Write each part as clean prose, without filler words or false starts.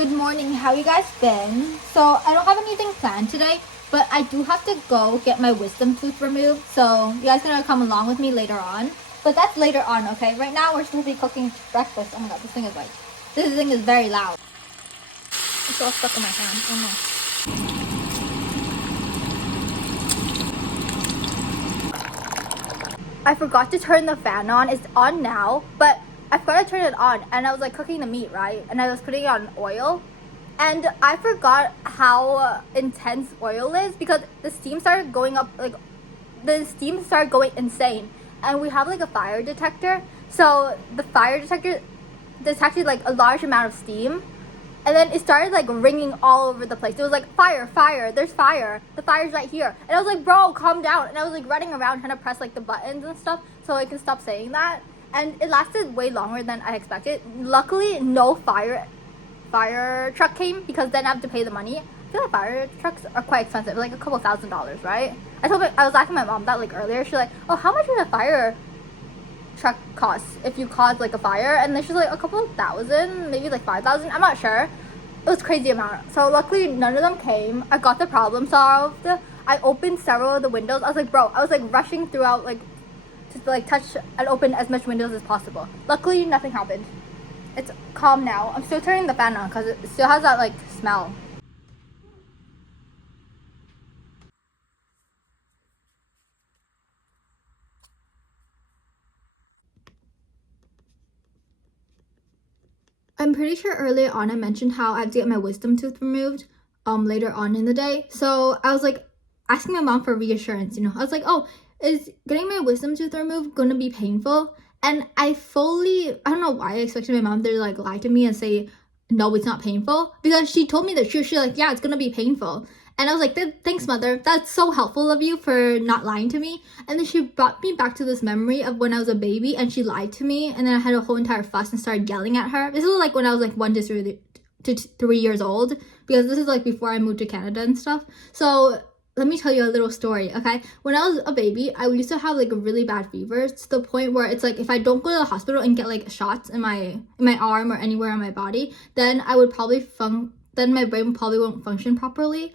Good morning, how you guys been? So I don't have anything planned today, but I do have to go get my wisdom tooth removed, so you guys gonna come along with me later on. But that's later on, okay? Right now we're supposed to be cooking breakfast. Oh my god, this thing is very loud. It's all stuck in my hand. Oh no. I forgot to turn the fan on. It's on now, but I forgot to turn it on, and I was like cooking the meat, right? And I was putting it on oil, and I forgot how intense oil is because the steam started going up, like the steam started going insane. And we have like a fire detector, so the fire detector detected like a large amount of steam, and then it started like ringing all over the place. It was like, fire, fire, there's fire. The fire's right here. And I was like, bro, calm down. And I was like running around trying to press like the buttons and stuff so I can stop saying that. And it lasted way longer than I expected. Luckily, no fire truck came because then I have to pay the money. I feel like fire trucks are quite expensive, like a couple $1,000s, right? I was asking my mom that like earlier. She's like, oh, how much would a fire truck costs if you caused like a fire? And then she's like, a couple thousand, maybe like 5,000. I'm not sure. It was crazy amount. So luckily none of them came. I got the problem solved. I opened several of the windows. I was like, bro, I was like rushing throughout like to like touch and open as much windows as possible. Luckily nothing happened. It's calm now. I'm still turning the fan on because it still has that like smell. I'm pretty sure earlier on I mentioned how I have to get my wisdom tooth removed later on in the day. So I was like asking my mom for reassurance, I was like, oh, is getting my wisdom tooth removed gonna be painful? And I don't know why I expected my mom to like lie to me and say, no, it's not painful. Because she told me the truth. She's like, yeah, it's gonna be painful. And I was like, thanks, mother. That's so helpful of you for not lying to me. And then she brought me back to this memory of when I was a baby and she lied to me. And then I had a whole entire fuss and started yelling at her. This was like when I was like 1 to 3 years old. Because this is like before I moved to Canada and stuff. So let me tell you a little story, okay? When I was a baby, I used to have like a really bad fever to the point where it's like if I don't go to the hospital and get like shots in my arm or anywhere on my body, then I would probably then my brain probably won't function properly,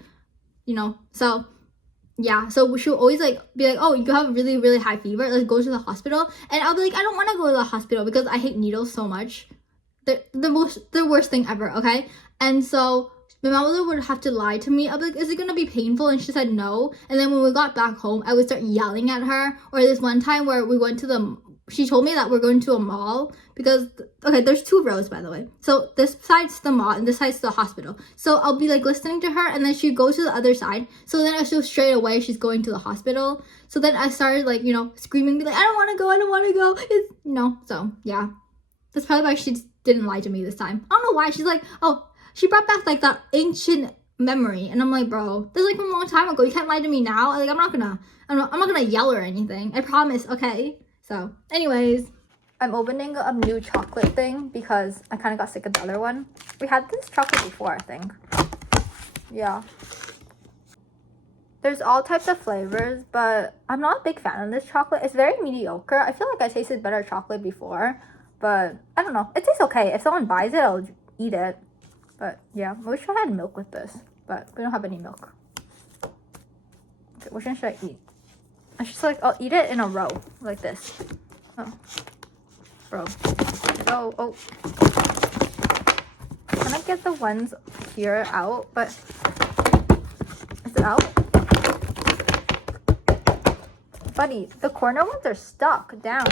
So yeah, so she'll always like be like, oh, you have a really, really high fever, let's go to the hospital. And I'll be like, I don't want to go to the hospital because I hate needles so much. The worst thing ever, okay? And so my mom would have to lie to me. I'd be like, is it gonna be painful? And she said no. And then when we got back home, I would start yelling at her. Or this one time where we went to she told me that we're going to a mall because, okay, there's 2 rows, by the way. So this side's the mall and this side's the hospital. So I'll be like listening to her and then she goes to the other side. So then I show straight away she's going to the hospital. So then I started like, screaming, be like, I don't want to go. It's, so yeah. That's probably why she didn't lie to me this time. I don't know why. She's like, oh, she brought back like that ancient memory. And I'm like, bro, this is like from a long time ago. You can't lie to me now. Like, I'm not gonna yell or anything. I promise, okay? So, anyways, I'm opening a new chocolate thing because I kind of got sick of the other one. We had this chocolate before, I think. Yeah. There's all types of flavors, but I'm not a big fan of this chocolate. It's very mediocre. I feel like I tasted better chocolate before, but I don't know. It tastes okay. If someone buys it, I'll eat it. But yeah, I wish I had milk with this, but we don't have any milk. Okay, which one should I eat? I should like, I'll eat it in a row, like this. Oh. Bro. Oh. Can I get the ones here out? But, is it out? Buddy, the corner ones are stuck down.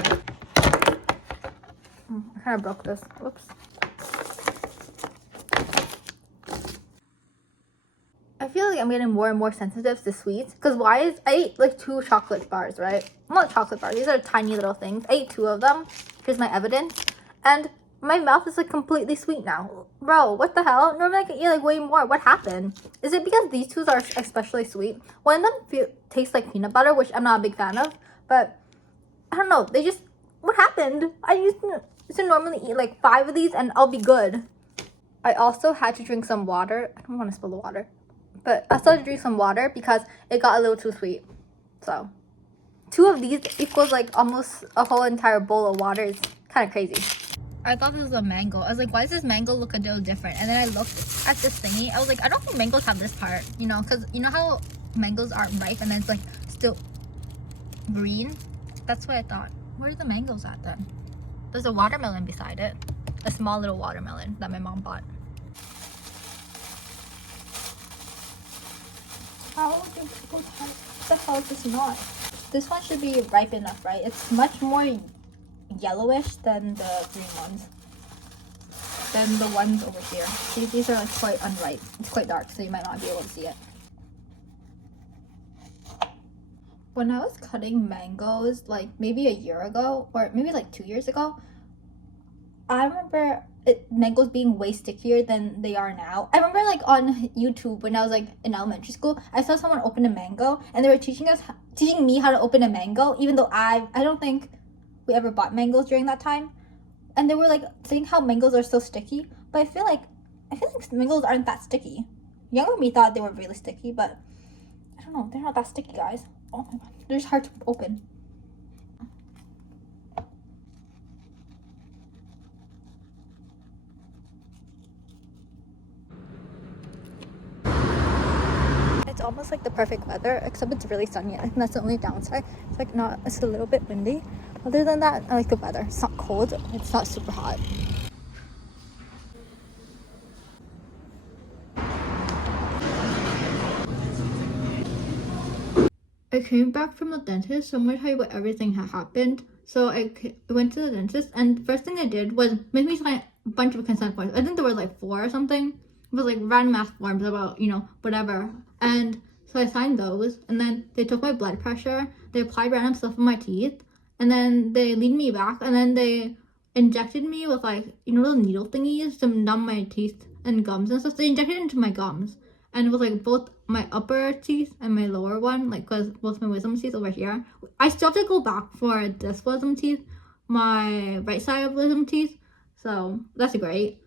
I kind of broke this. Whoops. I feel like I'm getting more and more sensitive to sweets because I ate like 2 chocolate bars, right? Not chocolate bars, these are tiny little things. I ate 2 of them. Here's my evidence. And my mouth is like completely sweet now. Bro, what the hell? Normally I can eat like way more. What happened? Is it because these 2 are especially sweet? One of them tastes like peanut butter, which I'm not a big fan of. But I don't know. What happened? I used to normally eat like 5 of these and I'll be good. I also had to drink some water. I don't want to spill the water. But I started to drink some water because it got a little too sweet. So 2 of these equals like almost a whole entire bowl of water. It's kind of crazy. I thought this was a mango. I was like, why does this mango look a little different? And then I looked at this thingy. I was like, I don't think mangoes have this part, you know, because you know how mangoes aren't ripe and then it's like still green? That's what I thought. Where are the mangoes at then? There's a watermelon beside it. A small little watermelon that my mom bought. How do people have, what the hell is this not? This one should be ripe enough, right? It's much more yellowish than the green ones. Than the ones over here. See, these are like quite unripe. It's quite dark, so you might not be able to see it. When I was cutting mangoes, like maybe a year ago, or maybe like 2 years ago, I remember mangoes being way stickier than they are now. I remember like on YouTube when I was like in elementary school, I saw someone open a mango and they were teaching me how to open a mango, even though I don't think we ever bought mangoes during that time. And they were like saying how mangoes are so sticky, but I feel like mangoes aren't that sticky. Younger me thought they were really sticky, but I don't know, they're not that sticky, guys. Oh my god, they're just hard to open. It's almost like the perfect weather, except it's really sunny. I think that's the only downside. It's like it's a little bit windy. Other than that, I like the weather. It's not cold, it's not super hot. I came back from the dentist, so I'm going to tell you what everything had happened. So I went to the dentist, and the first thing they did was make me sign a bunch of consent forms. I think there were like 4 or something. It was like random ass forms about, you know, whatever. And so I signed those, and then they took my blood pressure, they applied random stuff in my teeth, and then they leaned me back, and then they injected me with like, you know, those needle thingies to numb my teeth and gums and stuff. They injected it into my gums. And it was like both my upper teeth and my lower one, like because both my wisdom teeth over here. I still have to go back for this wisdom teeth, my right side of wisdom teeth. So that's great.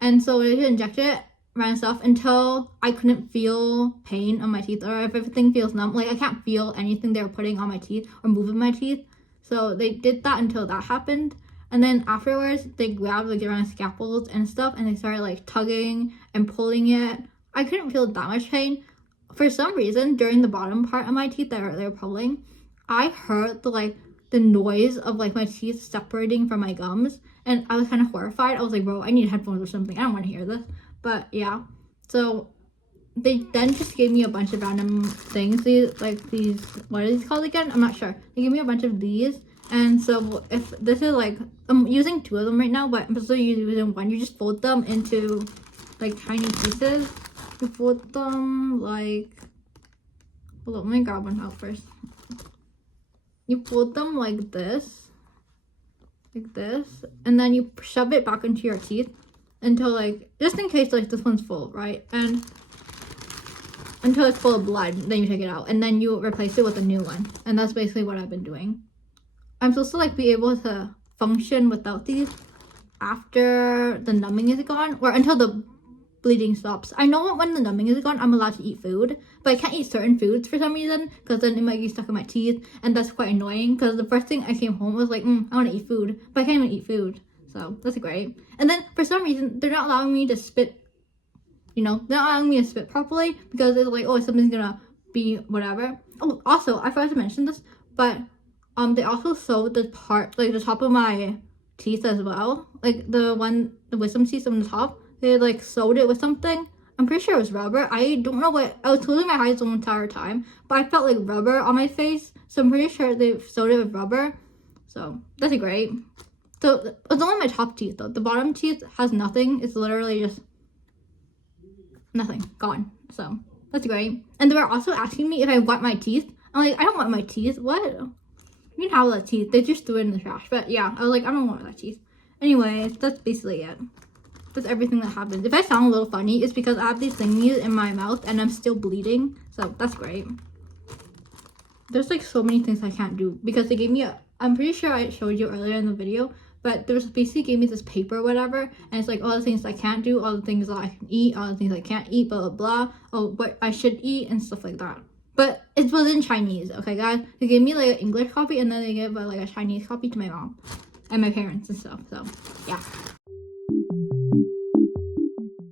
And so they injected it, random stuff, until I couldn't feel pain on my teeth, or if everything feels numb. Like I can't feel anything they were putting on my teeth or moving my teeth. So they did that until that happened. And then afterwards, they grabbed like around scalpels and stuff, and they started like tugging and pulling it. I couldn't feel that much pain. For some reason, during the bottom part of my teeth that they were pulling, I heard the noise of like my teeth separating from my gums, and I was kind of horrified. I was like, bro, I need headphones or something. I don't want to hear this. But yeah, so they then just gave me a bunch of random things. These, what are these called again? I'm not sure. They gave me a bunch of these. And so if this is like, I'm using 2 of them right now, but I'm still using one. You just fold them into like tiny pieces. You fold them like, hold on, let me grab one out first. You fold them like this, and then you shove it back into your teeth until like, just in case like this one's full, right? And until it's full of blood, then you take it out, and then you replace it with a new one. And that's basically what I've been doing. I'm supposed to like be able to function without these after the numbing is gone, or until the bleeding stops. I know when the numbing is gone, I'm allowed to eat food, but I can't eat certain foods for some reason, because then it might get stuck in my teeth, and that's quite annoying, because the first thing I came home was like, I want to eat food, but I can't even eat food, so that's great. And then for some reason, they're not allowing me to spit, you know, they're not allowing me to spit properly, because it's like, oh, something's gonna be whatever. Oh, also, I forgot to mention this, but they also sewed the part, like the top of my teeth as well, like the wisdom teeth on the top. They like sewed it with something. I'm pretty sure it was rubber. I don't know what. I was closing my eyes the entire time, but I felt like rubber on my face. So I'm pretty sure they sewed it with rubber. So that's great. So it's only my top teeth though. The bottom teeth has nothing. It's literally just nothing. Gone. So that's great. And they were also asking me if I wet my teeth. I'm like, I don't want my teeth. What? You can have that teeth. They just threw it in the trash. But yeah, I was like, I don't want that teeth. Anyway, that's basically it. That's everything that happens. If I sound a little funny, it's because I have these thingies in my mouth and I'm still bleeding. So that's great. There's like so many things I can't do because they gave me I'm pretty sure I showed you earlier in the video, but there's basically gave me this paper or whatever, and it's like all the things I can't do, all the things that I can eat, all the things I can't eat, blah, blah, blah. Oh, what I should eat and stuff like that. But it was in Chinese, okay guys? They gave me like an English copy and then they gave like a Chinese copy to my mom. and my parents and stuff. So yeah.